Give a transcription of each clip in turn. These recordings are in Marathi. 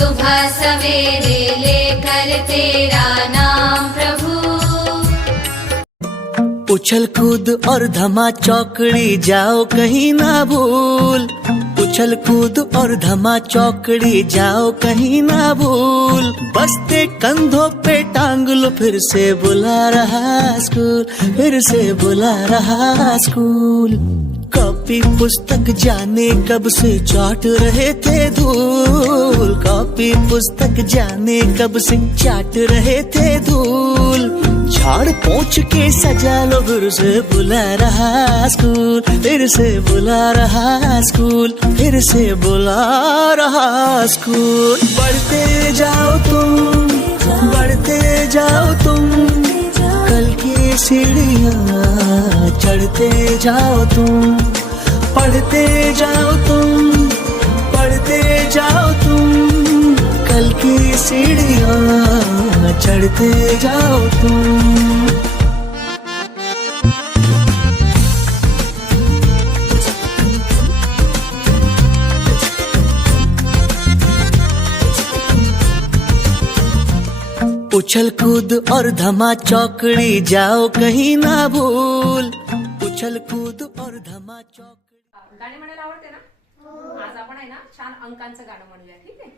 सुबह सवेरे लेकर तेरा नाम प्रभु। उछल कूद और धमा चौकड़ी जाओ कहीं ना भूल, उछल कूद और धमा चौकड़ी जाओ कहीं ना भूल। बस्ते कंधों पे टांग लो, फिर से बुला रहा स्कूल, फिर से बुला रहा स्कूल। कॉपी पुस्तक जाने कब से चाट रहे थे धूल, कॉपी पुस्तक जाने कब से चाट रहे थे धूल। झाड़ पोंछ के सजा लो, फिर से बुला रहा स्कूल, फिर से बुला रहा स्कूल, फिर से बुला रहा स्कूल। बढ़ते जाओ तुम, बढ़ते जाओ तुम, कल की सीढ़ियाँ चढ़ते जाओ तुम। पढ़ते जाओ तुम, पढ़ते जाओ तुम, कल की सीढ़ियाँ चढ़ते जाओ तुम। उछल कूद और धमा चौकड़ी जाओ कहीं ना भूल, उछल कूद और धमा चौकड़ी। गाणे म्हणायला आवडते ना? आज आपण आहे ना छान अंकांचं गाणं म्हणूया, ठीक आहे?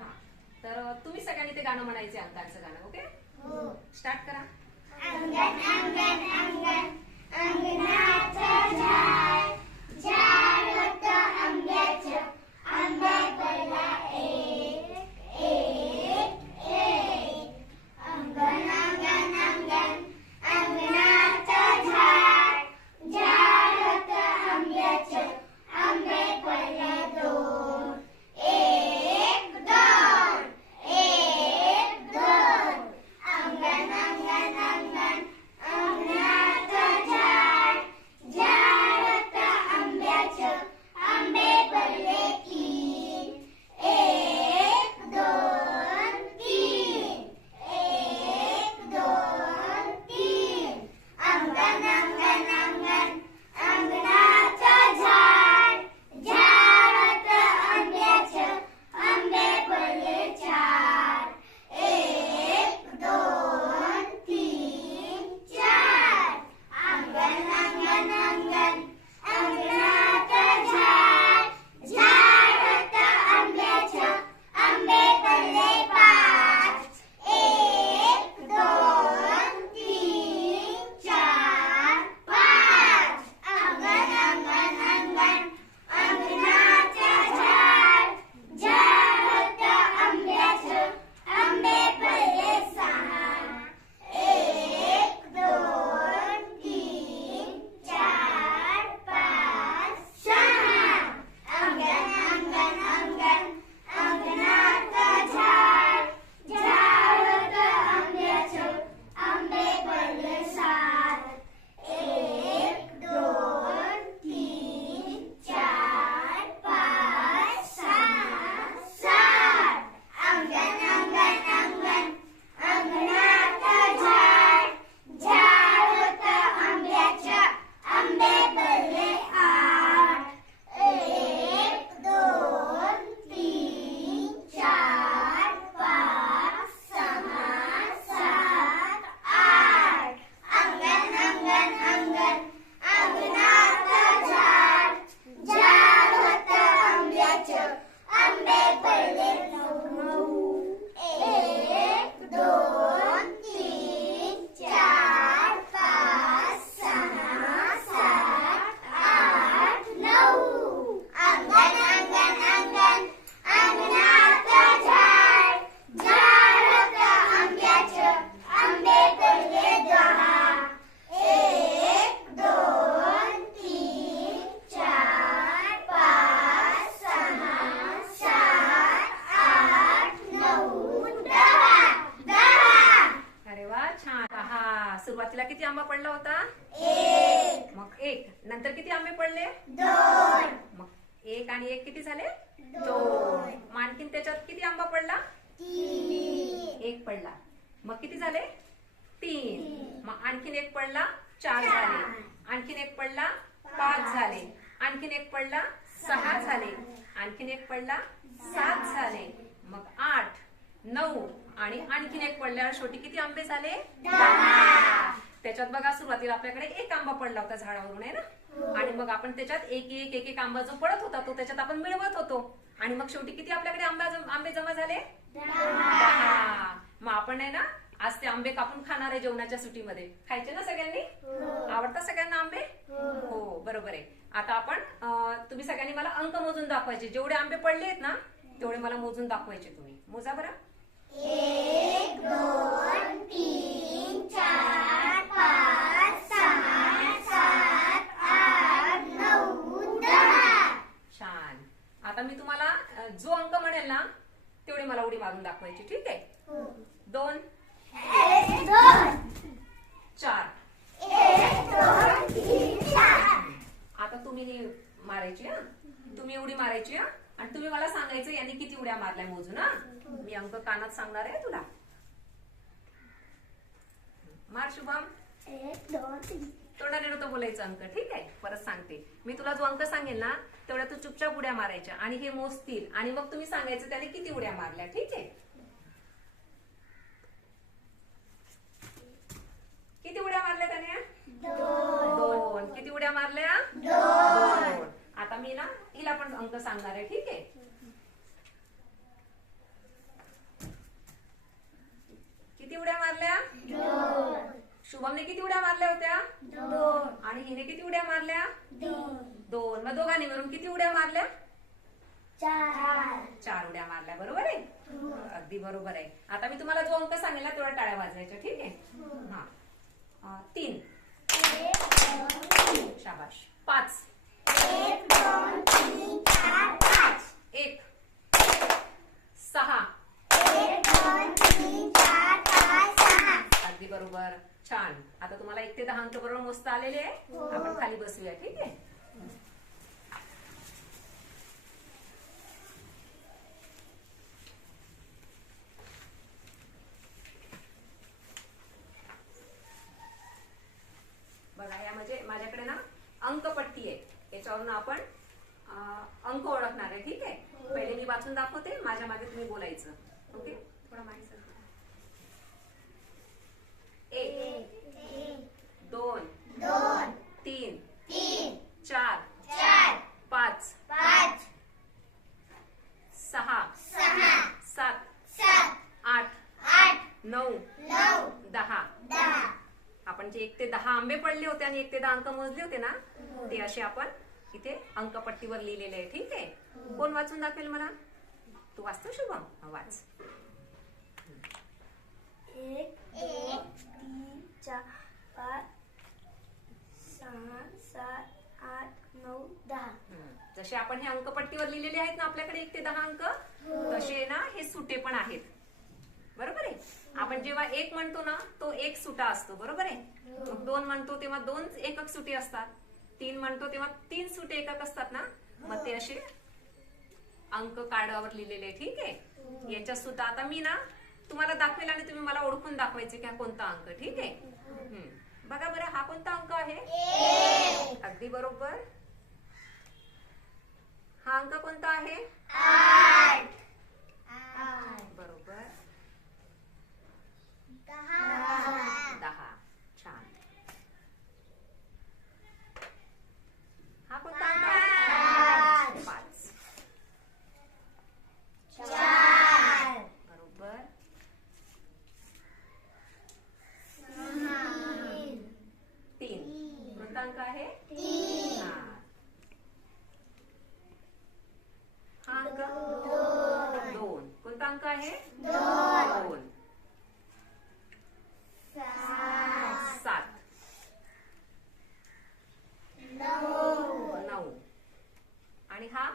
हा, तर तुम्ही सगळ्यांनी ते गाणं म्हणायचे, अंकांचं गाणं. ओके, स्टार्ट करा. अंगण अंगण अंगण अंगणाचं झाड, झाड होतं आंब्याचं, आंबा पडला एक एक एक. अंगण अंगण अंगण अंगणाचं झाड, झाड होतं आंब्याचं, आंबे पडले दोन एक दोन एक दोन. अंगण अंगण अंगण अंगणाचं झाड, झाड होतं आंब्याचं, आंबे पडले तीन एक दोन तीन एक दोन तीन. अंगण अंगण अंगण अंगणाचं झाड, झाड होतं आंब्याचं, आंबे पडले चार एक दोन तीन चार. अंगण अंगण अंगण अंगणाचं झाड, झाड होतं आंब्याचं, आंबे पडले पाच एक दोन तीन चार पाच. अंगण अंगण अंगण अंगणाचं झाड, झाड होतं आंब्याचं, आंबे पडले सहा एक दोन तीन चार पाच सहा. अंगण अंगण अंगण अंगणाचं झाड, झाड होतं आंब्याचं, आंबे पडले सात एक दोन तीन चार पाच सहा सात. अंगण अंगण अंगण अंगणाचं झाड, झाड होतं आंब्याचं, आंबे पडले आठ एक दोन तीन चार पाच सहा सात आठ. अंगण अंगण अंगण अंगणाचं झाड, झाड होतं आंब्याचं, आंबे पडले नऊ एक दोन तीन चार पाच सहा सात आठ नऊ. अंगण अंगण अंगण अंगणाचं झाड, झाड होतं आंब्याचं, आंबे पडले दहा एक दोन तीन चार पाच सहा सात आठ नऊ दहा दहा. अरे वा, छान. हा, सुरुवातीला किती आंबा पडला होता? एक मग एक. नंतर किती आंबे पडले? दोन मग एक आणि एक किती झाले? दोन. मग आणखीन त्याच्यात किती आंबा पडला? तीन एक पडला. मग किती झाले? तीन. मग आणखीन एक पडला, चार झाले. आणखीन एक पडला, पाच झाले. आणखीन एक पडला, 6 झाले. आणखीन एक पडला 7 झाले. मग 8, 9 आणि आणखीन एक पडल्यावर शेवटी किती आंबे झाले? 10. त्याच्यात बघा सुरुवातीला आपल्याकडे एक आंबा पडला होता झाडावरून आहे ना, आणि मग आपण त्याच्यात एक आंबा जो पडत होता तो त्याच्यात आपण मिळवत होतो, आणि मग शेवटी किती आपल्याकडे आंबे जमा झाले? 10. मग आपण आहे ना आज ते आंबे कापून खाणार आहे जेवणाच्या सुट्टीमध्ये. खायचे ना सगळ्यांनी? आवडतात सगळ्यांना आंबे? हो बरोबर आहे. आता आपण तुम्ही सगळ्यांनी मला अंक मोजून दाखवायचे. जेवढे आंबे पडले आहेत ना तेवढे मला मोजून दाखवायचे. तुम्ही मोजा बरं. 1 2 3 4 5 6 7 8 9 10. छान. आता मी तुम्हाला जो अंक म्हणेल ना तेवढे मला उडी मारून दाखवायची. ठीक आहे? 2 1 2 4. 1 2 3 4. आता तुम्ही मारायची हा, तुम्ही उडी मारायची हा, आणि तुम्ही मला सांगायचं यांनी किती उड्या मारल्या मोजून. हा, मी अंक कानात सांगणार आहे तुला. मार शुभम. 1 2 3. तोंडाने नव्हतं बोलायचं अंक. ठीक आहे? परत सांगते मी तुला. जो अंक सांगेल ना तेवढ्या तू चुपचाप उड्या मारायच्या आणि हे मोजतील, आणि मग तुम्ही सांगायचं त्याने किती उड्या मारल्या. ठीक आहे? किती उड्या मारल्या त्याने? 2. किती उड्या मारल्या? 2. आता मी ना हिला पण अंक सांगणार आहे. ठीक आहे? किती उड्या मारल्या? 2 शुभमने किती उड्या मारल्या होत्या? 2 आणि हिने किती उड्या मारल्या? 2 मग दोघांनी मिळून किती उड्या मारल्या? 4 4 उड्या मारल्या. बरोबर आहे? अगदी बरोबर आहे. आता मी तुम्हाला जो अंक सांगितला तेवढ्या टाळ्या वाजवायच्या. ठीक आहे? हा. 3. 1 2 3. शाबाश. 5. 1 2 3 4 5. 1. 6. 1 2 3 4 5 6. अगदी बरोबर. छान. आता तुम्हाला 1 ते 10 अंक बरोबर मोजता आलेले आहे. आपण खाली बसूया. ठीक आहे? बघा या म्हणजे माझ्याकडे ना अंकपट्टी आहे. याच्यावरून आपण अंक ओळखणार आहे. ठीक आहे? पहिले मी वाचून दाखवते, माझ्या मागे तुम्ही बोलायचं. ओके? थोडा मागे सरका. 1 2 2 3 3 4 4 5 5 6 6 7 7 8 8 9 9 10. 10. आपण जे 1 ते 10 आंबे पडले होते आणि 1 ते 10 अंक मोजले होते ना ते असे आपण इथे अंकपट्टीवर लिहिलेले आहे. ठीक आहे? कोण वाचून दाखवेल मला? तू वाचतो शुभम? वाच. 1 2 3 4 5 6 7 8 9 10. जसे आपण हे अंकपट्टीवर लिहिलेले आहेत ना आपल्याकडे 1 ते 10 अंक, तसे ना हे सुटे पण आहेत. बरोबर आहे? आपण जेव्हा 1 म्हणतो ना तो 1 सुटा असतो. बरोबर आहे? मग 2 म्हणतो तेव्हा 2 एकक सुटे असतात. 3 म्हणतो तेव्हा 3 सुटे एकक असतात ना. मग ते असे अंक कार्डावर लिहिलेले. ठीक आहे? याच्या सुद्धा आता मी ना तुम्हाला दाखवेल आणि तुम्ही मला ओळखून दाखवायचे की हा कोणता अंक. ठीक आहे? बघा बरं हा कोणता अंक आहे? 1. अगदी बरोबर. हा अंक कोणता आहे? 8. बरोबर. 10. 10. छान. हा कोणता अंक आहे? 5. 4. बरोबर. 3. कोणता अंक आहे? 3. हा अंक 2. कोणता अंक आहे? 2. 7. 9. आणि हा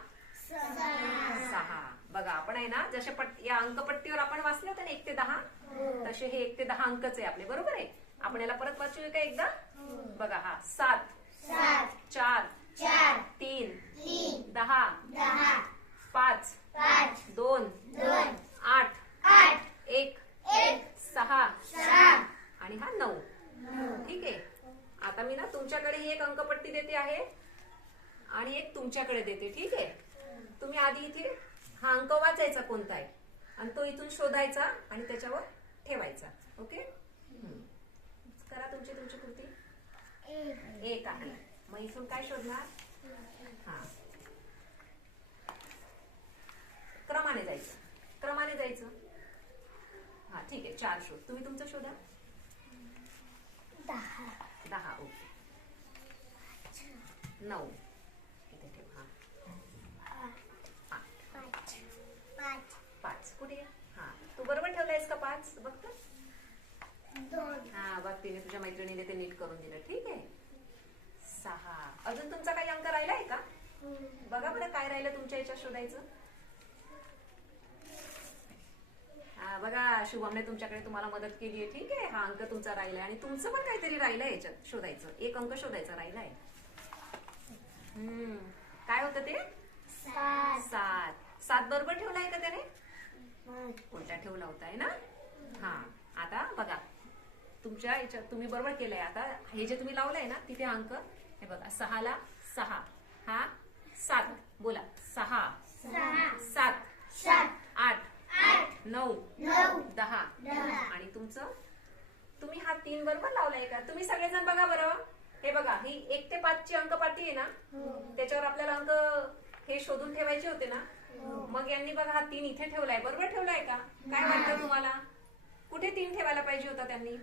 6. बघा आपण आहे ना जसे या अंकपट्टीवर आपण वाचले होते ना 1 ते 10 तसे हे 1 ते 10 अंकच आहे आपले. बरोबर आहे? आपण याला परत वाचूया का एकदा? बघा हा 7 7 4 4 3 3 10 10 5 5 2 2 8 8 1 1 6 6 आणि हा 9. ठीक आहे? आता मी ना तुमच्याकडे ही एक अंकपट्टी देते आहे आणि एक तुमच्या तुमच्याकडे देते, ठीक आहे? तुम्ही आधी इथे हा अंक वाचायचा कोणता आहे आणि तो इथून शोधायचा आणि त्याच्यावर ठेवायचा. ओके, करा तुमची कृती. एक आहे, मग इथून काय शोधणार? हा, क्रमाने जायचं. हा ठीक आहे, 4 शोध. तुम्ही तुमचं शोधा. 10. ओके. 9 इथे ठेव. हा 5 कुठे? हा, तू बरोबर ठेवलायस का 5? बघ तर. हा बघ, तिने तुझ्या मैत्रिणीने ते नीट करून दिलं. ठीक आहे. 6. अजून तुमचा काही अंक राहिला आहे का? बघा बरं काय राहिलं तुमच्या याच्यात शोधायचं. हा बघा, शुभमने तुम्हाला मदत केली आहे. ठीक आहे, हा अंक तुमचा राहिलाय आणि तुमचं पण काहीतरी राहिलंय याच्यात शोधायचं. एक अंक शोधायचा राहिलाय. काय होतं ते? 7 बरोबर ठेवलाय का त्याने? उलटा ठेवला होता आहे ना? हा, आता बघा तुमच्या याच्यात तुम्ही बरोबर केलंय. आता हे जे तुम्ही लावलंय ना तिथे अंक हे बघा. 6 ला 6, हा 7. बोला 6 7 8 9 10 आणि तुमचं तुम्ही हा 3 बरोबर लावलाय का? तुम्ही सगळेजण बघा बरं. हे बघा, ही 1 ते 5 ची अंकपाटी आहे ना, त्याच्यावर आपल्याला अंक हे शोधून ठेवायचे होते ना. मग यांनी बघा हा 3 इथे ठेवलाय. बरोबर ठेवलाय का? काय वाटतं तुम्हाला? कुठे 3 ठेवायला पाहिजे होता त्यांनी?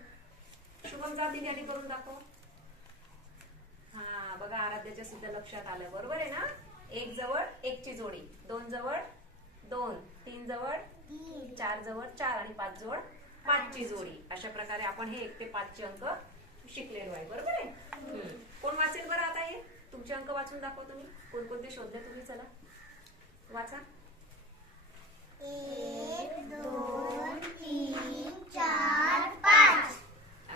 शुभम जा दिल्याने करून दाखव. हा बघा, आराध्याच्या सुद्धा लक्षात आलं. बरोबर आहे ना? 1 जवळ 1 ची जोडी, 2 जवळ 2, 3 जवळ 4 जवळ 4 आणि 5 जवळ 5 ची जोडी. अशा प्रकारे आपण हे 1 ते 5 चे अंक शिकलेलो आहे. बरोबर आहे? कोण वाचेल बरं आता हे? तुमचे अंक वाचून दाखवा तुम्ही. कोणकोणते शोधले तुम्ही? चला वाचा. 1 2 3 4 5.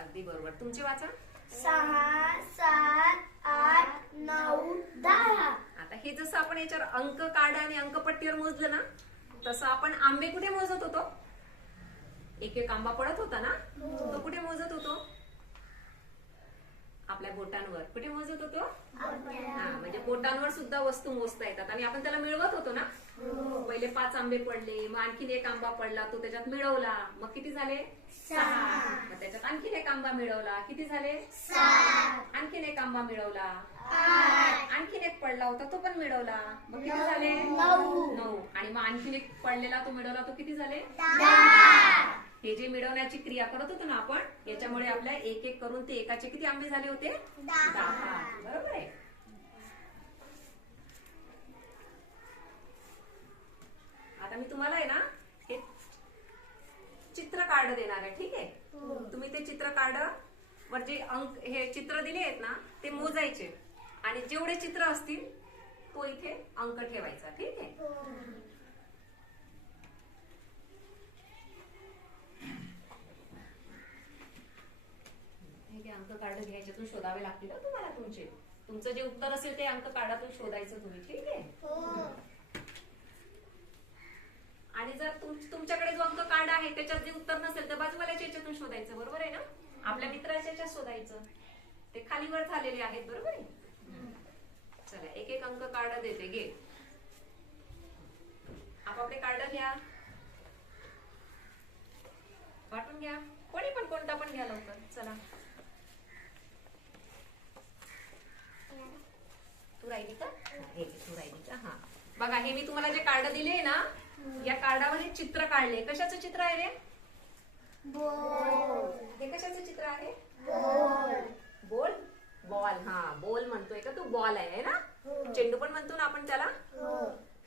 अगदी बरोबर. तुमचे वाचा. 6 7 8 9 10. आता हे जसं आपण याच्यावर अंक काढ आणि अंकपट्टीवर मोजलं ना, तसं आपण आंबे कुठे मोजत होतो? एक आंबा पडत होता ना, तो कुठे मोजत होतो? आपल्या बोटांवर. कुठे मोजत होतो? हा, म्हणजे बोटांवर सुद्धा वस्तू मोजता येतात आणि आपण त्याला मिळवत होतो ना. पहिले 5 आंबे पडले, मग आणखीन 1 आंबा पडला, तो त्याच्यात मिळवला, मग किती झाले? 6. मग त्याच्यात आणखीन 1 आंबा मिळवला, किती झाले? 7. आणखीन 1 आंबा मिळवला, 8. आणखीन 1 पडला होता, तो पण मिळवला, मग किती झाले? 9. आणि मग आणखीन 1 पडलेला तो मिळवला, तो किती झाले? 10. हे जे मिळवण्याची क्रिया करत होतो ना आपण, याच्यामुळे आपल्या 1 1 करून ते एकाचे किती आंबे झाले होते? 10. बरोबर आहे. आता मी तुम्हाला आहे ना हे चित्र कार्ड देणार आहे. ठीक आहे? तुम्ही ते चित्र कार्ड वर जे अंक हे चित्र दिले आहेत ना ते मोजायचे आणि जेवढे चित्र असतील तो इथे अंक ठेवायचा. ठीक आहे? हे अंक कार्ड घ्यायच्यातून शोधावे लागतील तुम्हाला. तुमचं जे उत्तर असेल ते अंक कार्डातून शोधायचं तुम्ही. ठीक आहे? आणि जर तुमच्याकडे जो अंक कार्ड आहे त्याच्यात जे उत्तर नसेल तर बाजूवाल्याच्या याच्यातून शोधायचं. बरोबर आहे ना? आपल्या मित्राच्या याच्यात शोधायचं. ते खालीवर झालेले आहेत. बरोबर आहे? चला, 1 1 अंक कार्ड देते. घे, आपापले कार्ड घ्या, वाटून घ्या. कोणी पण कोणता पण घ्या लवकर. चला, तू राहिली का? हे तू राहिली का? हा बघा, हे मी तुम्हाला जे कार्ड दिले ना, या कार्डावर हे चित्र काढले. कशाचं चित्र आहे रे? बॉल. हे कशाचं चित्र आहे? बॉल. बॉल. हा, बॉल म्हणतोय का तू? बॉल आहे ना? चेंडू पण म्हणतो ना आपण त्याला.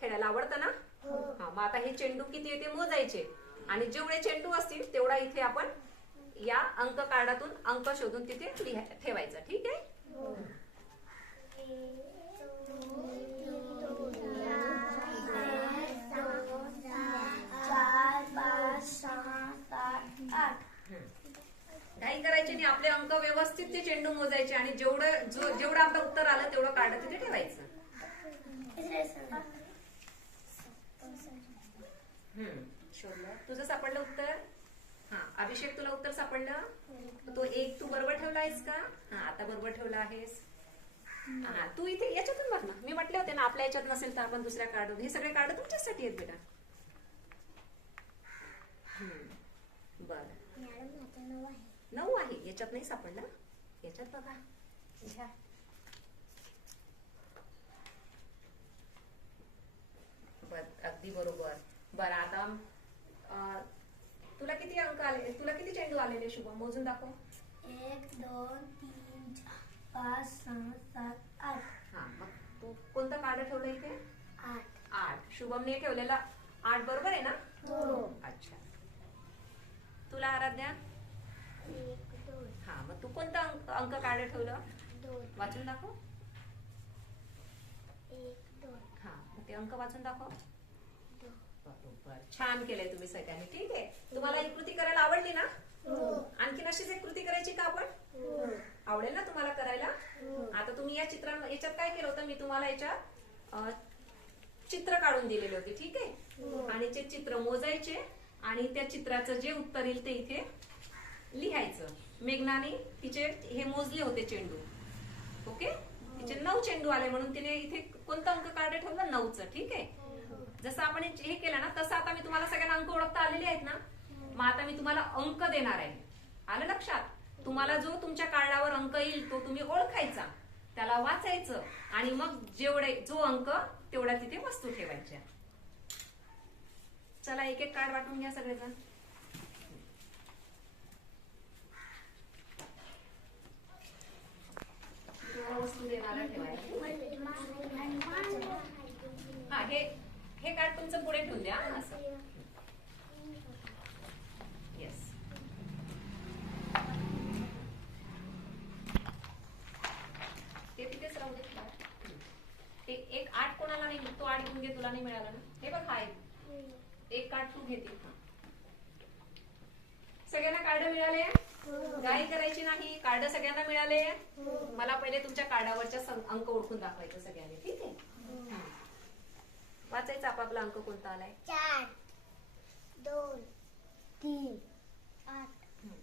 खेळायला आवडतं ना? हा, मग आता हे चेंडू किती आहे ते मोजायचे आणि जेवढे चेंडू असतील तेवढा इथे आपण या अंक कार्डातून अंक शोधून तिथे ठेवायचं. ठीक आहे? 4 5 6 7 8. काही करायचे नाही. आपले अंक व्यवस्थित ते चेंडू मोजायचे आणि जेवढं आपलं उत्तर आलं तेवढं कार्ड तिथे ठेवायचं. शोधलं. तुझं सापडलं उत्तर? हा, अभिषेक तुला उत्तर सापडलं? तो 1 तू बरोबर ठेवला आहेस का? हा, आता बरोबर ठेवला आहेस. हा तू इथे याच्यातून बघ ना, मी म्हटले होते ना आपल्या याच्यात नसेल तर आपण दुसऱ्या कार्ड, हे सगळे कार्ड तुमच्यासाठी आहेत बेटा. बर मॅडम माझं 9 आहे. 9 आहे, याच्यात नाही सापडला, याच्यात बघा. घ्या. बर अगदी बरोबर. बर आता तुला किती अंक आले, तुला किती चेंडू आलेले शुभम, मोजून दाखव. 1 2 3 4 5 6 7 8. हा मग तू कोणतं कार्ड ठेवलं इथे? 8. 8. शुभमने ठेवलेला 8 बरोबर आहे ना? हो. अच्छा. तुला आराध्या? 1 2 हा मग तू कोणतं अंक कार्ड ठेवलं, 2 वाचून दाखव. 1 2 हा मग ते अंक वाचून दाखव. 2. बरोबर, छान केलंय तुम्ही सगळ्यांनी. ठीक आहे, तुम्हाला ही कृती करायला आवडली ना? हो. आणखीन अशीच एक कृती करायची का आपण? हो. आवडेल ना तुम्हाला करायला? आता तुम्ही या याच्यात काय केलं होतं, मी तुम्हाला याच्यात चित्र काढून दिलेले होते. ठीक आहे, आणि ते चित्र मोजायचे आणि त्या चित्राचं जे उत्तर येईल ते इथे लिहायचं. मेघनाने तिचे हे मोजले होते चेंडू. ओके, तिचे 9 चेंडू आले म्हणून तिने इथे कोणतं अंक कार्ड ठेवलं? 9चं. ठीक आहे, जसं आपण हे केलं ना तसं आता मी तुम्हाला सगळ्यांना अंक ओळखता आलेले आहेत ना. मग आता मी तुम्हाला अंक देणार आहे. आलं लक्षात? तुम्हाला जो तुमच्या कार्डावर अंक येईल तो तुम्ही ओळखायचा, त्याला वाचायचं आणि मग जो अंक तेवढ्या तिथे वस्तू ठेवायच्या. चला एक एक कार्ड वाटून घ्या सगळेजण. तुम्हाला वस्तू देणारा ठेवायला. हा हे कार्ड तुमचं पुढे ठेवून द्या असं. येस. ते तिथेच राहू दे. एक 8 कोणाला नाही, तो 8 घेऊन घे, तुला नाही मिळाला ना. हे बघ हा एक कार्ड तू घेते. सगळ्यांना कार्ड मिळाले? घाई करायची नाही, कार्ड सगळ्यांना मिळाले. मला पहिले तुमच्या कार्डावरच्या अंक ओळखून दाखवायचं सगळ्यांनी. ठीक आहे, वाचायचा आपापला अंक कोणता आलाय. 4 2 3 8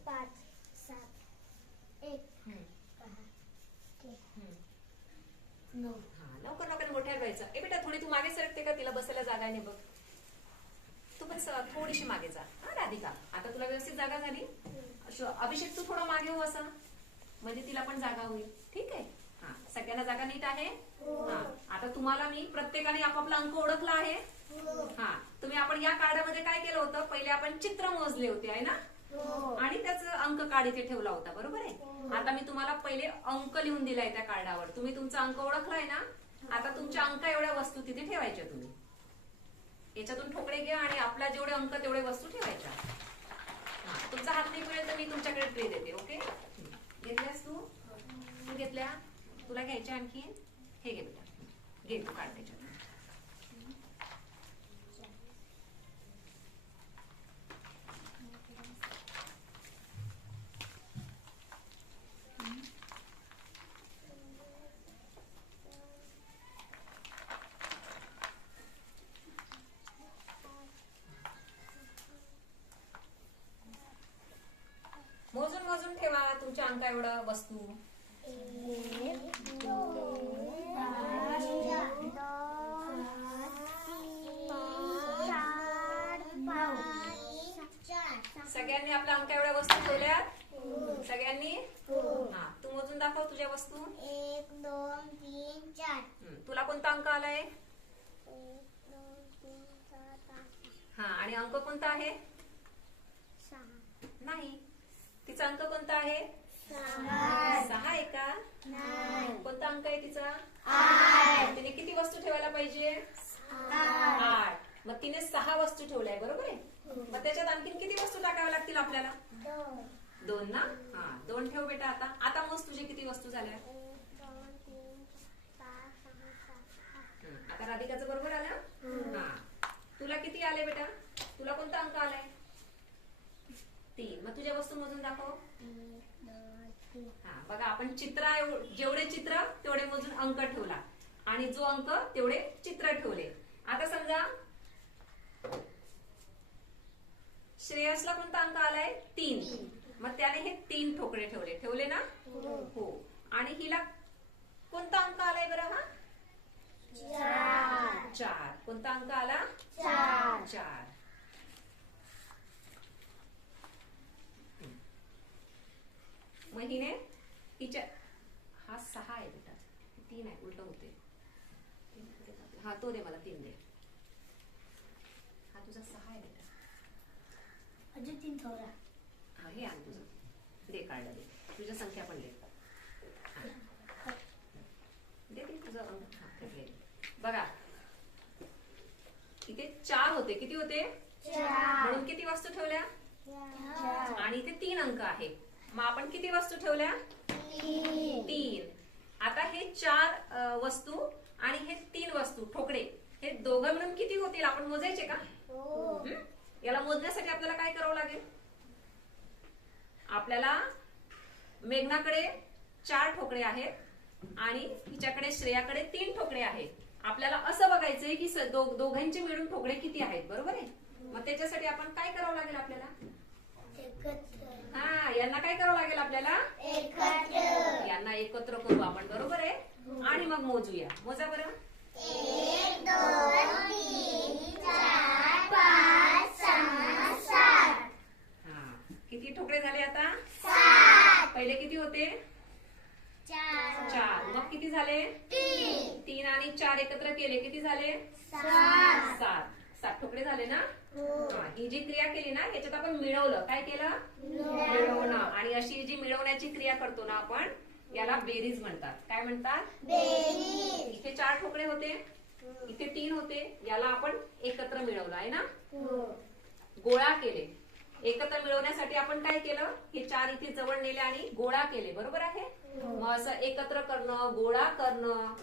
5 7 1 9. हा लवकर लवकर मोठ्या व्हायचं. ए बेटा थोडी तू मागे सरकते का, तिला बसायला जागा नाही बघ. तू पण थोडीशी मागे जा. हा राधिका, आता तुला व्यवस्थित जागा झाली. अभिषेक तू थोडं मागे हो असं, म्हणजे तिला पण जागा होईल. ठीक आहे, हा सगळ्यांना जागा नीट आहे. हा आता तुम्हाला मी प्रत्येकाने आपापला अंक ओळखला आहे. हा तुम्ही आपण या कार्डामध्ये काय केलं होतं, पहिले आपण चित्र मोजले होते आहे ना, आणि त्याचं अंक कार्ड इथे ठेवला होता. बरोबर आहे. आता मी तुम्हाला पहिले अंक लिहून दिलाय त्या कार्डावर. तुम्ही तुमचा अंक ओळखलाय ना. आता तुमच्या अंक एवढ्या वस्तू तिथे ठेवायच्या. तुम्ही याच्यातून ठोकळे घ्या आणि आपला जेवढे अंक तेवढे वस्तू ठेवायच्या. हा तुमचा हात नाही मिळेल तर मी तुमच्याकडे ट्रे देते. ओके, घेतल्यास तू घेतल्या, तुला घ्यायच्या आणखी. हे घे बेटा, घे तू काढ त्याच्यात. मोजून मोजून ठेवा तुमच्या अंका एवढा वस्तू. 1 2 3 4 5 सगळ्यांनी आपल्या अंका एवढ्या वस्तू ठेवल्यात? सगळ्यांनी? हा तू मोजून दाखव तुझ्या वस्तू. 1 2 3 4. तुला कोणता अंक आलाय? 1 2 3 4 5. हा आणि अंक कोणता आहे? 6. नाही. तिचा अंक कोणता आहे? 6 आहे का? कोणता अंक आहे तिचा? 8. तिने किती वस्तू ठेवायला पाहिजे? 8. मग तिने 6 वस्तू ठेवल्या बरोबर आहे. मग त्याच्यात आणखीन किती वस्तू टाकाव्या लागतील आपल्याला? 2 ना. हा 2 ठेव बेटा. आता मोज तुझे किती वस्तू झाल्या. 1 2 3 4 5 6 7 8. आता राधिकाचं बरोबर आलं. हा तुला किती आले बेटा? तुला कोणता अंक आलाय? 3. मग तुझ्या वस्तू मोजून दाखव. 1 2 3. हा बघा आपण जेवढे चित्र तेवढे मोजून अंक ठेवला आणि जो अंक तेवढे चित्र ठेवले. आता समजा श्रेयसला कोणता अंक आलाय? 3. मग त्याने हे 3 ठोकळे ठेवले ना. हो आणि हिला कोणता अंक आलाय बरं हा? 4. कोणता अंक आला? 4. महिने हिच्या हा 6 आहे बेटा, 3 आहे, उलट होते. हा तो दे मला, 3 दे. हा तुझा 6 आहे बेटा. अजून 3 थोडा. हा हे आण तुझं, दे काढलं दे. तुझ्या संख्या पण दे. दे तुझं अंक. हा ठेवले. बघा इथे 4 होते. किती होते? 4. म्हणून किती वस्तू ठेवल्या? आणि इथे 3 अंक आहे. मग आपण किती वस्तू ठेवल्या? 3. आता हे 4 वस्तू आणि हे 3 वस्तू ठोकळे, हे दोघं मिळून किती होतील आपण मोजायचे का? याला मोजण्यासाठी आपल्याला काय करावं लागेल? आपल्याला मेघनाकडे 4 ठोकळे आहेत आणि हिच्याकडे श्रेयाकडे 3 ठोकळे आहेत. आपल्याला असं बघायचंय की दोघांचे मिळून ठोकळे किती आहेत, बरोबर आहे? मग त्याच्यासाठी आपण काय करावं लागेल आपल्याला? हा यांना काय करावं लागेल आपल्याला? यांना एकत्र करू आपण, बरोबर आहे? आणि मग मोजूया. मोजा बरं. 1 2 3 4 5 6 7. हा किती ठोकळे झाले आता? 7. पहिले किती होते? 4. मग किती झाले? 3 आणि 4 एकत्र केले किती झाले? 7. 7 ठोकळे झाले ना? हा, ही जी क्रिया केली ना याच्यात आपण मिळवलं. काय केलं? मिळवणं. आणि अशी जी मिळवण्याची क्रिया करतो ना आपण, याला बेरीज म्हणतात. काय म्हणतात? बेरीज. इथे 4 ठोकळे होते, इथे 3 होते, याला आपण एकत्र मिळवलं आहे ना? गोळा केले. एकत्र मिळवण्यासाठी आपण काय केलं? हे 4 इथे जवळ नेले आणि गोळा केले, बरोबर आहे? मग असं एकत्र करणं, गोळा करणं,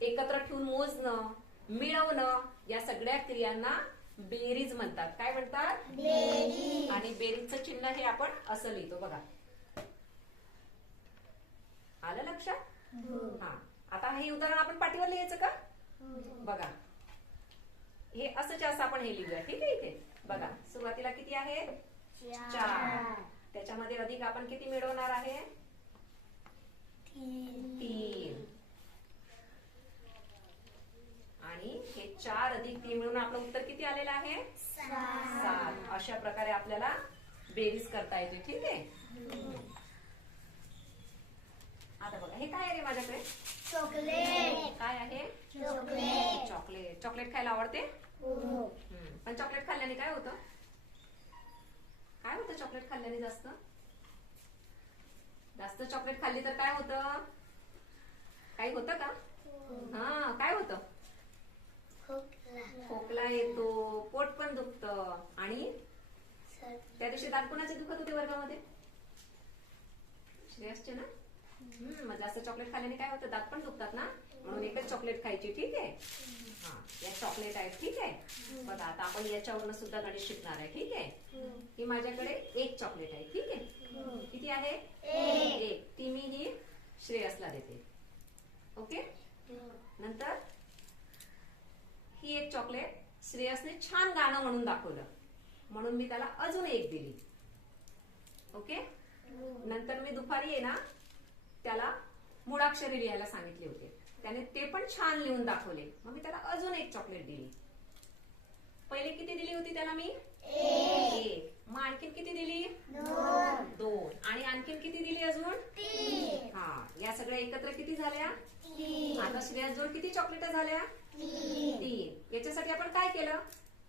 एकत्र ठेवून मोजणं, मिळवणं, या सगळ्या क्रियांना बेरीज म्हणतात. काय म्हणतात? बेरीज. आणि बेरीजचं चिन्ह हे आपण असं लिहितो बघा. आलं लक्षात? हा आता हे उदाहरण आपण पाठीवर लिहायचं का? बघा हे असंच असं आपण हे लिहूया. ठीक आहे? इथे बघा सुरुवातीला किती आहे? 4. त्याच्यामध्ये अधिक आपण किती मिळवणार आहे? 3. आणि हे 4 अधिक 3 मिळून आपलं उत्तर किती आलेलं आहे? 7. अशा प्रकारे आपल्याला बेरीज करता येते. ठीक आहे? आता बघा हे काय आहे रे माझ्याकडे? चॉकलेट. काय आहे? चॉकलेट. चॉकलेट. चॉकलेट खायला आवडते? पण चॉकलेट खाल्ल्याने काय होतं? काय होतं चॉकलेट खाल्ल्याने? जास्त चॉकलेट खाल्ली तर काय होतं? काही होतं का? हा काय होतं? खोकला येतो, पोट पण दुखतं. आणि त्या दिवशी दात कोणाचे दुखत होते वर्गामध्ये? श्रेयसचे ना? मग जास्त चॉकलेट खाल्ल्याने काय होतं? दात पण दुखतात ना? म्हणून एकच चॉकलेट खायची. ठीक आहे? हा या चॉकलेट आहेत. ठीक आहे? बघा आता आपण याच्यावरून सुद्धा गणित शिकणार आहे. ठीक आहे? ही माझ्याकडे 1 चॉकलेट आहे. ठीक आहे? किती आहे? 1. ती मी ही श्रेयसला देते. ओके? नंतर ही 1 चॉकलेट श्रेयसने छान गाणं म्हणून दाखवलं म्हणून मी त्याला अजून 1 दिली. ओके? नंतर मी दुपारी आहे ना त्याला मूळाक्षरे लिहायला सांगितले होते, त्याने ते पण छान लिहून दाखवले, मग मी त्याला अजून 1 चॉकलेट दिली. पहिले किती दिली होती त्याला मी? 1. मग आणखीन किती दिली? 2. आणि आणखीन किती दिली अजून? 3. हा या सगळ्या एकत्र किती झाल्या? 3. आता श्रेयसजवळ किती चॉकलेट झाल्या? 3. याच्यासाठी आपण काय केलं?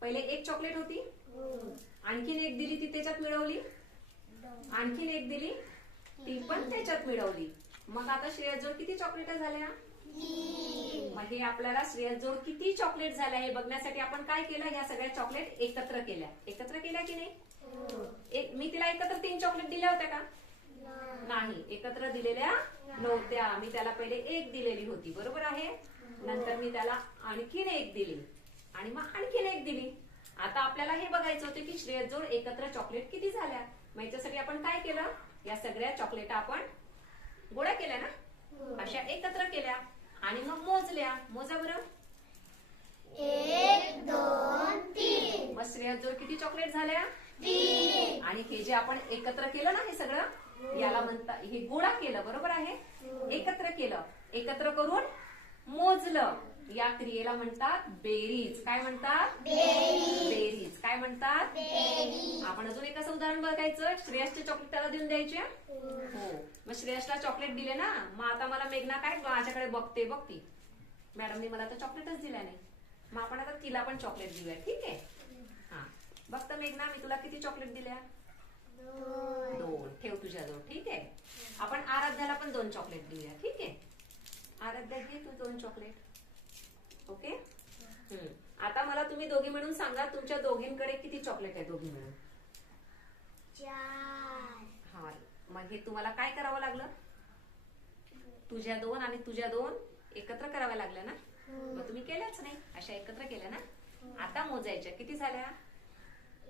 पहिले 1 चॉकलेट होती, आणखीन 1 दिली, ती त्याच्यात मिळवली, आणखीन 1 दिली, ती पण त्याच्यात मिळवली. मग आता श्रेयसजवळ किती चॉकलेट झाल्या? 3. मग हे आपल्याला श्रेयसजवळ किती चॉकलेट झाल्या हे बघण्यासाठी आपण काय केलं? ह्या सगळ्या चॉकलेट एकत्र केल्या. एकत्र केल्या की नाही? मी तिला एकत्र 3 चॉकलेट दिल्या होत्या का? नाही, एकत्र दिलेल्या नव्हत्या. मी त्याला पहिले 1 दिलेली होती, बरोबर आहे? नंतर मी त्याला आणखीन 1 दिली आणि मग आणखीन 1 दिली. आता आपल्याला हे बघायचं होतं की श्रेयसजवळ एकत्र चॉकलेट किती झाल्या. मग याच्यासाठी आपण काय केलं? या सगळ्या चॉकलेट आपण गोळा केल्या ना, अशा एकत्र केल्या आणि मग मोजल्या. मोजा बरं. 1 2 3. मग श्रेयसजवळ किती चॉकलेट झाल्या? 3. आणि हे जे आपण एकत्र केलं ना हे सगळं, याला म्हणतात, हे गोळा केलं, बरोबर आहे? एकत्र केलं. एकत्र करून मोजलं. या क्रियेला म्हणतात बेरीज. काय म्हणतात? बेरीज. काय म्हणतात? आपण अजून एक असं उदाहरण बघायचं. श्रेयसचे चॉकलेट त्याला देऊन द्यायचे. हो, मग श्रेयसला चॉकलेट दिले ना, मग आता मला मेघना काय माझ्याकडे बघती मॅडमने मला तर चॉकलेटच दिल्या नाही, मग आपण आता तिला पण चॉकलेट देऊया. ठीक आहे? हा, बघता मेघना, मी तुला किती चॉकलेट दिल्या? 2. ठेव तुझ्याजवळ. ठीक आहे? आपण आराध्याला पण 2 चॉकलेट देऊया. ठीक आहे? आराध्या, घे तू 2 चॉकलेट. ओके. आता मला तुम्ही दोघी मिळून सांगा, तुमच्या दोघींकडे किती चॉकलेट आहे दोघी मिळून? 4. हा, मग हे तुम्हाला काय करावं लागलं? तुझ्या 2 आणि तुझ्या 2 एकत्र कराव्या लागल्या ना. मग तुम्ही केल्याच नाही, अशा एकत्र केल्या ना. आता मोजायच्या किती झाल्या?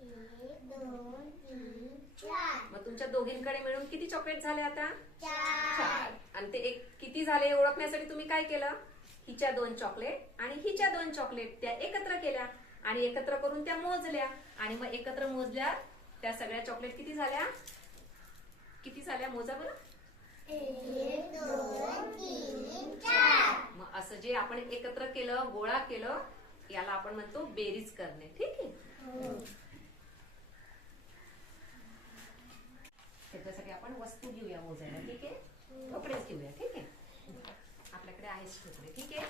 1 2 3 4. मग तुमच्या दोघींकडे मिळून किती चॉकलेट झाले आता? 4. आणि ते किती झाले ओळखण्यासाठी तुम्ही काय केलं? हिच्या 2 चॉकलेट आणि हिच्या 2 चॉकलेट त्या एकत्र केल्या आणि एकत्र करून त्या मोजल्या. आणि मग एकत्र मोजल्या त्या सगळ्या चॉकलेट किती झाल्या? किती झाल्या मोजा बरं. 1 2 3 4. मग असं जे आपण एकत्र केलं, गोळा केलं, याला आपण म्हणतो बेरीज करणे. ठीक आहे? त्याच्यासाठी आपण वस्तू घेऊया मोजायला. ठीक आहे? ठोकळेच घेऊया. ठीक आहे? आपल्याकडे आहेच ठोकळे. ठीक आहे?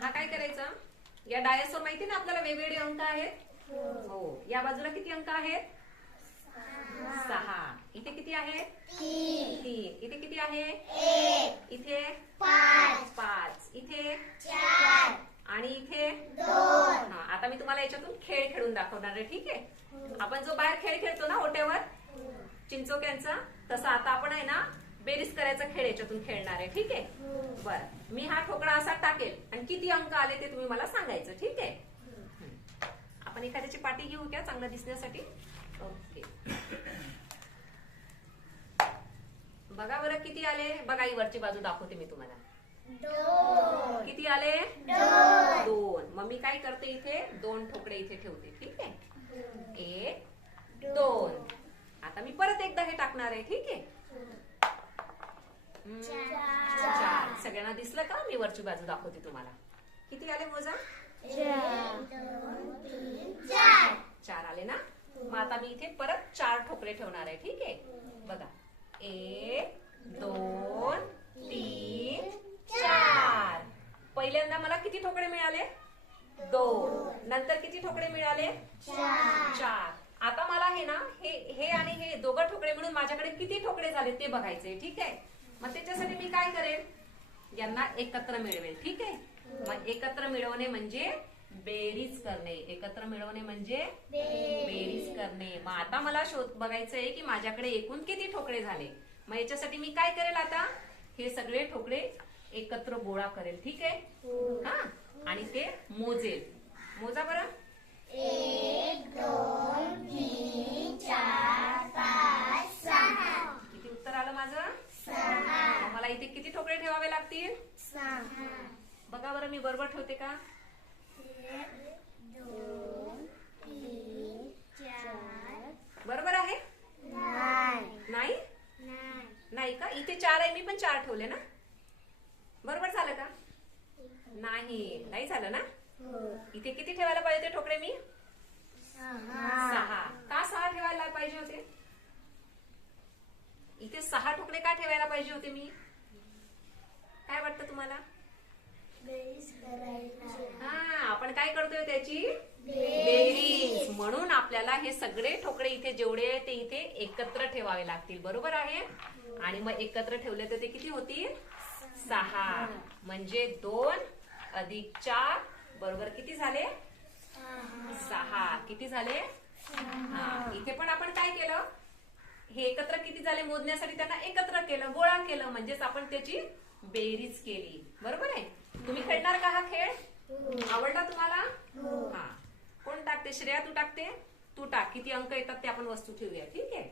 हा काय करायचा? या डायसवर माहिती ना आपल्याला वेगवेगळे अंक आहेत. हो, या बाजूला किती अंक आहेत? 6. इथे किती आहेत? 3. इथे किती आहे? 1. इथे 5. इथे 4. आणि इथे 2. आता मी तुम्हाला याच्यातून खेळ खेळून दाखवणार आहे. ठीक आहे? आपण जो बाहेर खेळ खेळतो ना ओट्यावर चिंचोक्यांचा, तसा आता आपण आहे ना बेरीज करायचा खेळ याच्यातून खेळणार आहे. ठीक आहे? बरं, मी हा ठोकळा असा टाकेल आणि किती अंक आले ते तुम्ही मला सांगायचं. ठीक आहे? आपण एखाद्याची पाटी घेऊ का चांगलं दिसण्यासाठी? ओके. बघा बरं किती आले. बघा, ही वरची बाजू दाखवते मी तुम्हाला. 2. किती आले? 2. मग मी काय करते, इथे 2 ठोकळे इथे ठेवते. ठीक आहे? 1 2. आता मी परत एकदा हे टाकणार आहे. ठीक आहे? 4. सगळ्यांना दिसलं का? मी वरची बाजू दाखवते तुम्हाला. किती आले मोजा? 1 2 3 4. 4 आले ना. मग आता मी इथे परत 4 ठोकळे ठेवणार आहे. ठीक आहे? बघा, 1 2 3 4. पहिल्यांदा मला किती ठोकळे मिळाले? 2. नंतर किती ठोकळे मिळाले? 4. आता मला हे ना हे आणि हे दोघं ठोकळे मिळून माझ्याकडे किती ठोकळे झाले ते बघायचे. ठीक आहे? मग त्याच्यासाठी मी काय करेन, यांना एकत्र मिळवेल. ठीक आहे? मग एकत्र मिळवणे म्हणजे बेरीज करणे. एकत्र मिळवणे म्हणजे बेरीज करणे. मग आता मला शोध बघायचंय की माझ्याकडे एकूण किती ठोकळे झाले. मग याच्यासाठी मी काय करेल, आता हे सगळे ठोकळे एकत्र गोळा करेल. ठीक आहे? हा, आणि ते मोजेल. मोजा बरं. 1 2 3 4 5 6. किती उत्तर आलं माझं? 6. मग मला इथे किती ठोकळे ठेवावे लागतील? 6. बघा बरं, मी बरोबर ठेवते का? 1 2 3 4. बरोबर आहे? नाही नाही का? इथे 4 आहे, मी पण 4 ठेवले ना. बरोबर झालं का? नाही झालं ना. इथे किती ठेवायला पाहिजे होते ठोकळे मी? 6. का 6 ठेवायला पाहिजे होते? इथे 6 ठोकळे का ठेवायला पाहिजे होते मी? काय वाटतं तुम्हाला? बेरीज करायची. हा, आपण काय करतोय त्याची बेरीज. म्हणून आपल्याला हे सगळे ठोकळे इथे जेवढे आहे ते इथे एकत्र ठेवावे लागतील. बरोबर आहे? आणि मग एकत्र ठेवले तर ते किती होतील? 6. म्हणजे 2 अधिक 4 बरोबर किती झाले? 6. किती झाले? हा, इथे पण आपण काय केलं, हे एकत्र किती झाले मोजण्यासाठी त्यांना एकत्र केलं, गोळा केलं, म्हणजेच आपण त्याची बेरीज केली. बरोबर आहे? तुम्ही खेळणार का हा खेळ? आवडला तुम्हाला? हा. कोण टाकते? श्रेया तू टाकते? तू टाक. किती अंक येतात ते आपण वस्तू ठेवूया. ठीक आहे?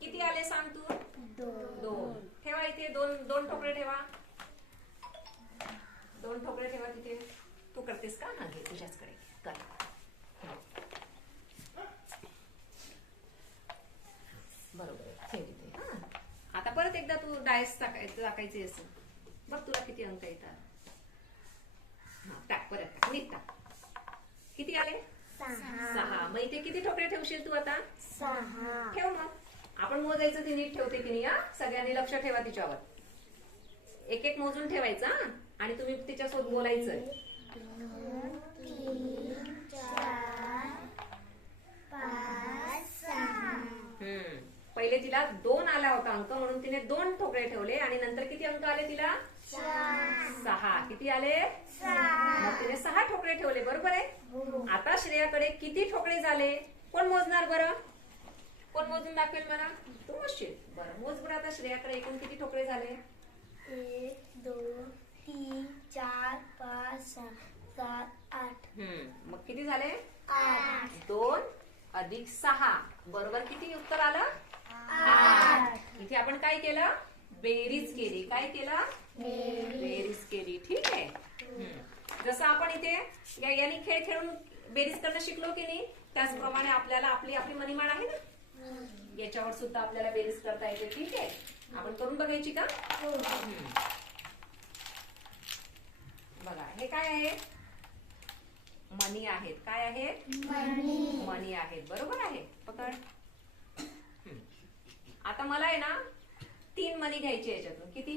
किती आले सांग तू? 2. ठेवा इथे 2 ठोकळे ठेवा. 2 ठोकळे ठेवा तिथे. तू करतेस का? ना घे तुझ्याचकडे कर. बरोबर. टाकायचे असं. बघ तुला किती अंक येतात. हा, टाक परत टाक, नीट टाक. किती आले? 6. मग इथे किती ठोकळे ठेवशील तू आता? 6. ठेव मग. आपण मोजायचं ती नीट ठेवते की नाही. हा, सगळ्यांनी लक्ष ठेवा तिच्यावर. एक एक मोजून ठेवायचं हा. आणि तुम्ही तिच्यासोबत बोलायचं. 2 3 4 5 6. पहिले तिला 2 आला होता अंक, म्हणून तिने 2 ठोकळे ठेवले. आणि नंतर किती अंक आले तिला? 6. किती आले? 6. मग तिने 6 ठोकळे ठेवले, बरोबर आहे. आता श्रेयाकडे किती ठोकळे झाले? कोण मोजणार बरं? कोण मोजून दाखवेल मला? तू मोजशील. बरं, मोज बरं आता श्रेयाकडे एकूण किती ठोकळे झाले? 1 2 3 4 5 6 7 8. मग किती झाले? 8. 2 अधिक 6 बरोबर किती उत्तर आलं? 8. इथे आपण काय केलं? बेरीज केली. काय केलं? बेरीज केली. ठीक आहे. जसं आपण इथे याने खेळ खेळून बेरीज करणं शिकलो की नाही, त्याचप्रमाणे आपल्याला आपली आपली मनीमाळ आहे ना, याच्यावर सुद्धा आपल्याला बेरीज करता येते. ठीक आहे, आपण करून बघायची का? बघा, हे काय आहे? मनी आहेत. काय आहेत? मनी आहेत. बरोबर आहे. पकड. आता मला आहे ना 3 मनी घ्यायचे याच्यातून. किती?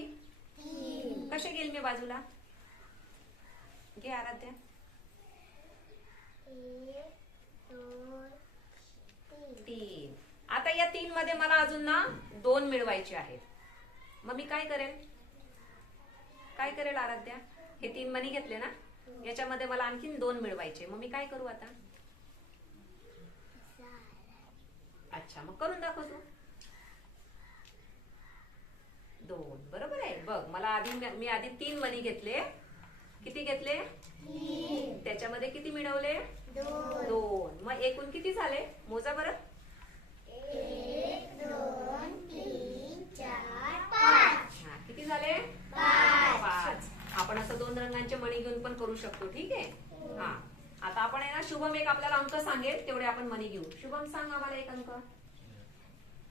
3. कसे घेईल मी बाजूला? घे आराध्या. 1 2 3. आता या 3 मध्ये मला अजून ना 2 मिळवायचे आहेत. मग मी काय करेल? काय करेल आराध्या? हे 3 मनी घेतले ना, याच्यामध्ये मला आणखीन 2 मिळवायचे. मग मी काय करू आता? अच्छा, मग करून दाखव तू. 2. बरोबर आहे. बघ, मला मी आधी 3 मनी घेतले. किती घेतले? 3. त्याच्यामध्ये किती मिळवले? 2. मग एकूण किती झाले? मोजा बरं. 1 2 3 4 5. हा, किती झाले? 5. आपण असं 2 रंगांचे मणी घेऊन पण करू शकतो. ठीक आहे. हा, आता आपण आहे ना, शुभम एक आपल्याला अंक सांगेल, तेवढे आपण मणी घेऊ. शुभम, सांग आम्हाला एक अंक.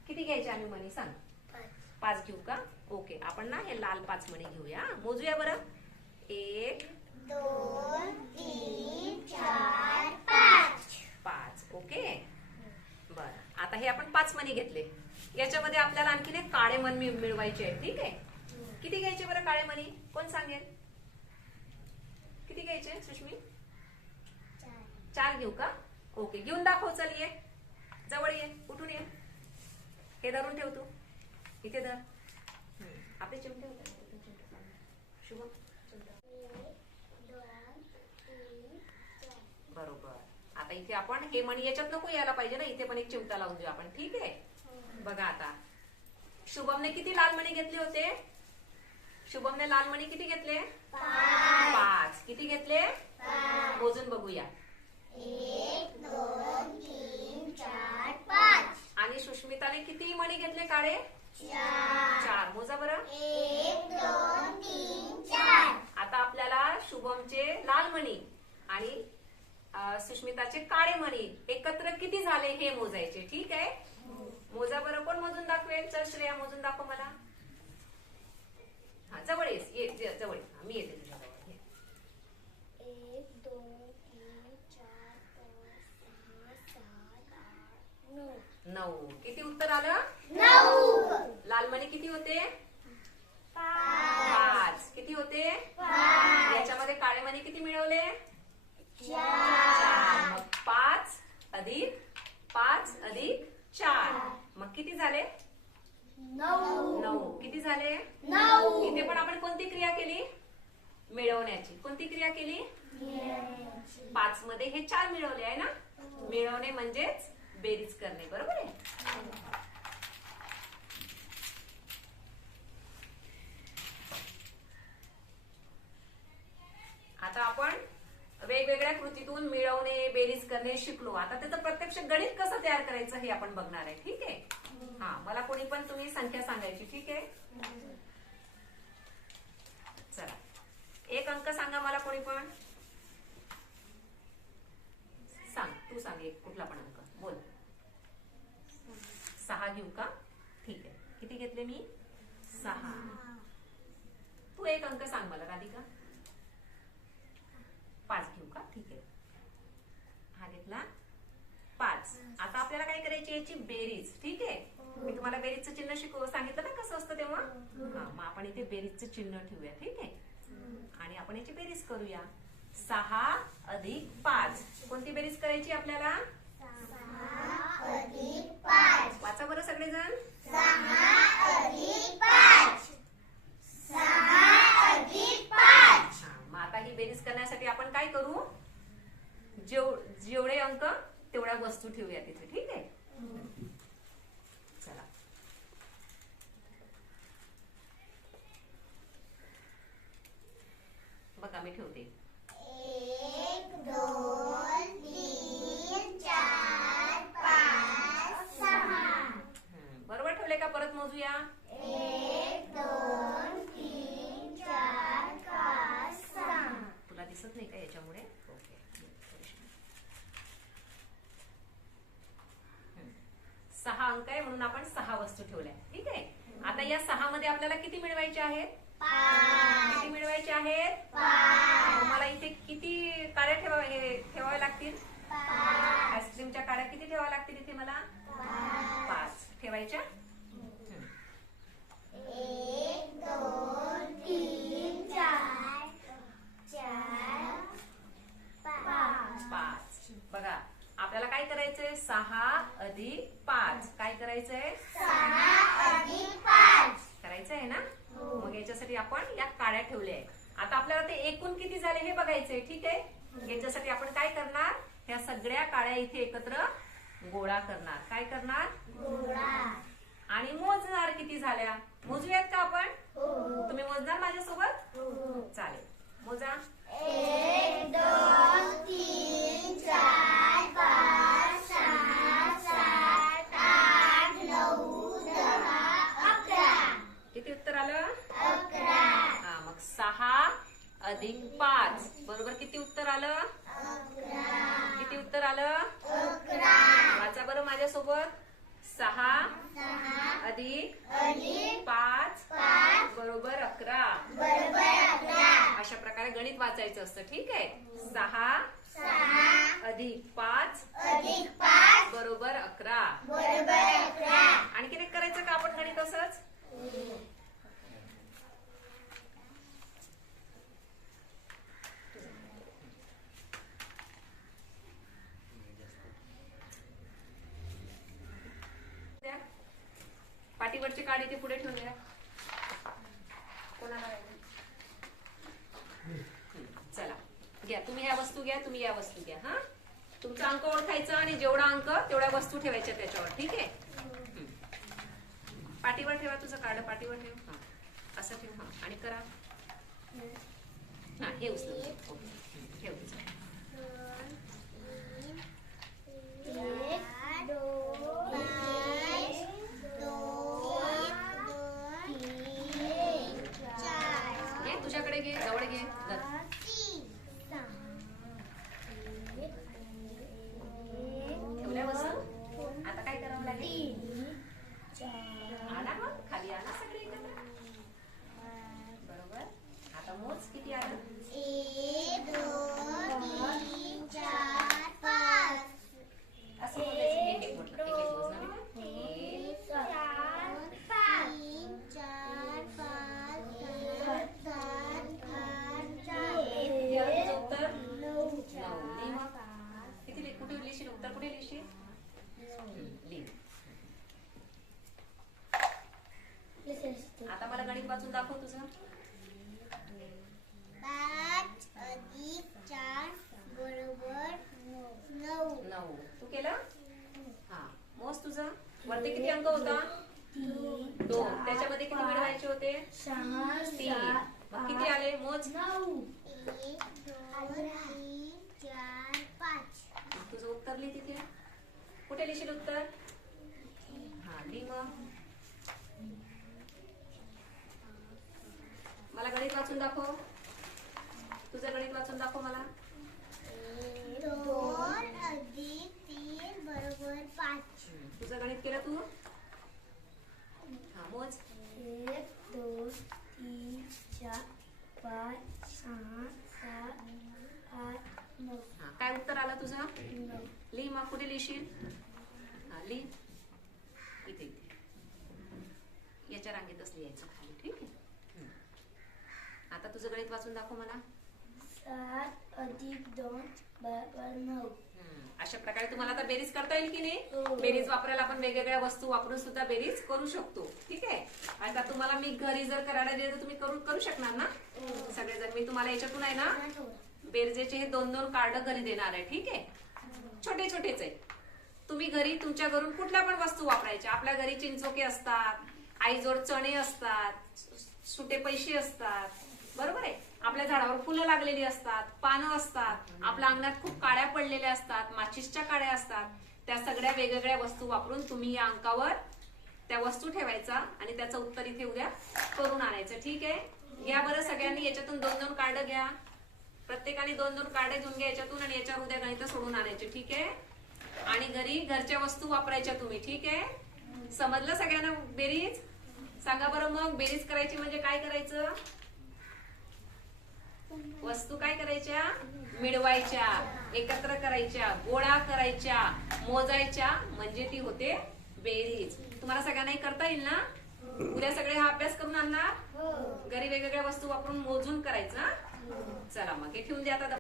किती घ्यायचे आम्ही मणी? सांग. 5 घेऊ का? ओके, आपण ना हे लाल 5 मणी घेऊया. मोजूया बरं. 1 2 3 4 5. 5. ओके, बर. आता हे आपण 5 मणी घेतले. याच्यामध्ये आपल्याला आणखीन एक काळे मणी मिळवायचे आहेत. ठीक आहे. किती घ्यायचे बरं काळे मणी? कोण सांगेल? किती घ्यायचे सुष्मी? 4 घेऊ का? ओके, घेऊन दाखव. चल, ये जवळ, ये, उठून ये. हे धरून ठेव तू. इथे धर. आपले चिमटे होते. शुभम, चिमटा. 1 2 3 4. बरोबर. आता इथे आपण हे मणी याच्यात नको यायला पाहिजे ना, इथे पण एक चिमटा लावून देऊ आपण. ठीक आहे. बघा आता शुभमने किती लाल मणी घेतले होते? शुभमने लाल मणी किती घेतले? 5. किती घेतले? मोजून बघूया. 1 2 3 4 5. आणि सुष्मिताने किती मणी घेतले काळे? 4. मोजा बरं. 1 2 3 4. आता आपल्याला शुभमचे लाल मणी आणि सुष्मिताचे काळे मणी एकत्र किती झाले हे मोजायचे. ठीक आहे. मोजा बरं. कोण मोजून दाखवेल? चल श्रेया, मोजून दाखव मला. हा, जवळ ये, जवळ. मी येते तुझ्या जवळ. 1 2 3 4 5 6 7 8 9. किती उत्तर आलं? 9. लाल मणी किती होते? 5. किती होते? 5. याच्यामध्ये काळे मणी किती मिळवले? 4. मग 5 अधिक 5 अधिक 4. मग किती झाले? 9. किती झाले? 9. इथे पण आपण कोणती क्रिया केली? मिळवण्याची. कोणती क्रिया केली? 5 मध्ये हे 4 मिळवले आहे ना. मिळवणे म्हणजेच बेरीज करणे. बरोबर आहे. आता आपण वेगवेगळ्या कृतीतून मिळवणे, बेरीज करणे शिकलो. आता त्याचं प्रत्यक्ष गणित कसं तयार करायचं हे आपण बघणार आहे. ठीक आहे. हा, मला कोणी पण तुम्ही संख्या सांगायची. ठीक आहे. चला, एक अंक सांगा मला कोणी पण. सांग, तू सांग एक कुठला पण अंक. बोल. 6 घेऊ का? ठीक आहे. किती घेतले मी? 6. तू एक अंक सांग मला राधिका. 5 घेऊ का? ठीक आहे. हा घेतला 5. आता आपल्याला काय करायची याची बेरीज. ठीक आहे. मी तुम्हाला बेरीजचं चिन्ह सांगितलं ना कसं असतं तेव्हा. हा मग आपण इथे बेरीजचं चिन्ह ठेवूया. ठीक आहे. आणि आपण याची बेरीज करूया. 6 अधिक 5. कोणती बेरीज करायची आपल्याला? 6 अधिक 5. वाचा बरं सगळेजण. 6 अधिक 5. 6 अधिक 5. मग आता ही बेरीज करण्यासाठी आपण काय करू? जेवढे अंक तेवढ्या वस्तू ठेवूया तिथे. ठीक आहे. चला बघा मी ठेवते. 1 2 3 4 5 6. बरोबर ठेवले का? परत मोजूया. 1 2 3 4 5 6. तुला दिसत नाही का याच्यामुळे? ओके. 6 अंक आहे म्हणून आपण 6 वस्तू ठेवल्या. ठीक आहे. आता या 6 मध्ये आपल्याला किती मिळवायचे आहेत? 5. किती मिळवायचे आहेत? 5. मला इथे किती काड्या ठेवाव्या लागतील? 5. आईस्क्रीमच्या काड्या किती ठेवाव्या लागतील इथे मला? 5 ठेवायच्या. 1 2 3 4 4 5. बघा आपल्याला काय करायचंय? 6 अधिक 5. काय करायचंय? 6 अधिक 5. करायचं आहे ना. मग याच्यासाठी आपण या काड्या ठेवल्या आहेत. आता आपल्याला ते एकूण किती झाले हे बघायचंय. ठीक आहे. याच्यासाठी आपण काय करणार? ह्या सगळ्या काड्या इथे एकत्र गोळा करणार. काय करणार? गोळा. आणि मोजणार किती झाल्या. मोजूयात का आपण? तुम्ही मोजणार माझ्यासोबत? चालेल. मोजा. 1 2 3 4 5 6 7 8 9 10 11. किती उत्तर आलं? 11. हा मग 6 अधिक 5 बरोबर किती उत्तर आलं? 11. किती उत्तर आलं? 11. वाचा बरं माझ्यासोबत. 6 6 अधिक अधिक 5 5 बरोबर 11. बरोबर 11. अशा प्रकारे गणित वाचायचं असतं. ठीक आहे. 6 6 अधिक 5 अधिक 5 बरोबर 11. बरोबर 11. आणखीन एक करायचं का आपण गणित असंच? पाठीवरचे काढे ते पुढे ठेवून द्या. कोणाला राहिलं? चला घ्या. तुम्ही ह्या वस्तू घ्या. तुम्ही या वस्तू घ्या. हा तुमचा अंक ओळखायचा आणि जेवढा अंक तेवढ्या वस्तू ठेवायच्या त्याच्यावर. ठीक आहे. पाठीवर ठेवा. तुझं कार्ड पाठीवर ठेव. हा असं ठेव. हा आणि करा. हा हे उचल. ठेव तुझं. 1 2 घे तुझ्याकडे घे. जवळ घे. धर. ठेवल्या वस्तू. आता काय करावं लागेल? आला मग खाली आला सगळे एकत्र. बरोबर. आता मोज किती आलं? 1 2 3 4 5. असं मोजायचं. एक एक म्हटलं. एक एक मोजणार आहे का? 1 4 5 3 4 5 6 7 8 किती आलं तुझं उत्तर? 9 लिही मग. किती कुठे लिहिशील? उत्तर कुठे लिहिशील? लिही. आता मला गणित वाचून दाखव तुझं. 5 अधिक 4 बरोबर 9. 9. तू केलं? हा मोज तुझं. वरती किती अंक होता? 2. त्याच्यामध्ये किती मिळवायचे होते? 3. मग किती आले? मोज. 1 2 3 4 5. तुझं उत्तर लिही तिथे. कुठे लिहिशील उत्तर? हा लिही मग. मला गणित वाचून दाखव. तुझं गणित वाचून दाखव मला. 2 अधिक 3 बरोबर 5. तुझं गणित केलं तू? हा मोज. 1 2 3 4 5 6 7 8 9 हा, काय उत्तर आलं तुझं? 9 लिही मग, कुठे लिहिशील? हा, लिही इथे इथे याच्या रांगेतच लिहायचं खाली, ठीक आहे? आता तुझं गणित वाचून दाखव मला. 7 अधिक 2 बरोबर 9. अशा प्रकारे तुम्हाला आता बेरीज करता येईल की नाही? हो. बेरीज वापरायला आपण वेगवेगळ्या वस्तू वापरून सुद्धा बेरीज करू शकतो, ठीक आहे? आता तुम्हाला मी घरी जर करायला दिले तर तुम्ही करू शकणार ना सगळेजण? मी तुम्हाला याच्यातून आहे ना बेरजेचे हे 2-2 कार्ड घरी देणार आहे, ठीक आहे? छोटे छोटेच आहे. तुम्ही घरी तुमच्या घरून कुठल्या पण वस्तू वापरायच्या. आपल्या घरी चिंचोके असतात, आईजवळ चणे असतात, सुटे पैसे असतात, बरोबर आहे? आपल्या झाडावर फुलं लागलेली असतात, पानं असतात, आपल्या अंगणात खूप काड्या पडलेल्या असतात, माचीसच्या काड्या असतात. त्या सगळ्या वेगवेगळ्या वस्तू वापरून तुम्ही या अंकावर त्या वस्तू ठेवायचा आणि त्याचं उत्तर इथे उद्या करून आणायचं, ठीक आहे? घ्या बरं सगळ्यांनी याच्यातून 2-2 कार्ड घ्या. प्रत्येकाने 2-2 कार्ड घेऊन घ्या याच्यातून आणि याच्यावर उद्या गणित सोडून आणायचे, ठीक आहे? आणि घरी घरच्या वस्तू वापरायच्या तुम्ही, ठीक आहे? समजलं सगळ्यांना बेरीज? सांगा बरं मग, बेरीज करायची म्हणजे काय करायचं? वस्तू काय करायच्या? मिळवायच्या, एकत्र करायच्या, गोळा करायच्या, मोजायच्या, म्हणजे ती होते बेरीज. तुम्हाला सगळ्यांना हे करता येईल ना? उद्या सगळे हा अभ्यास करून आणणार? घरी वेगवेगळ्या वस्तू वापरून मोजून करायचा. चला मग हे ठेवून द्या आता.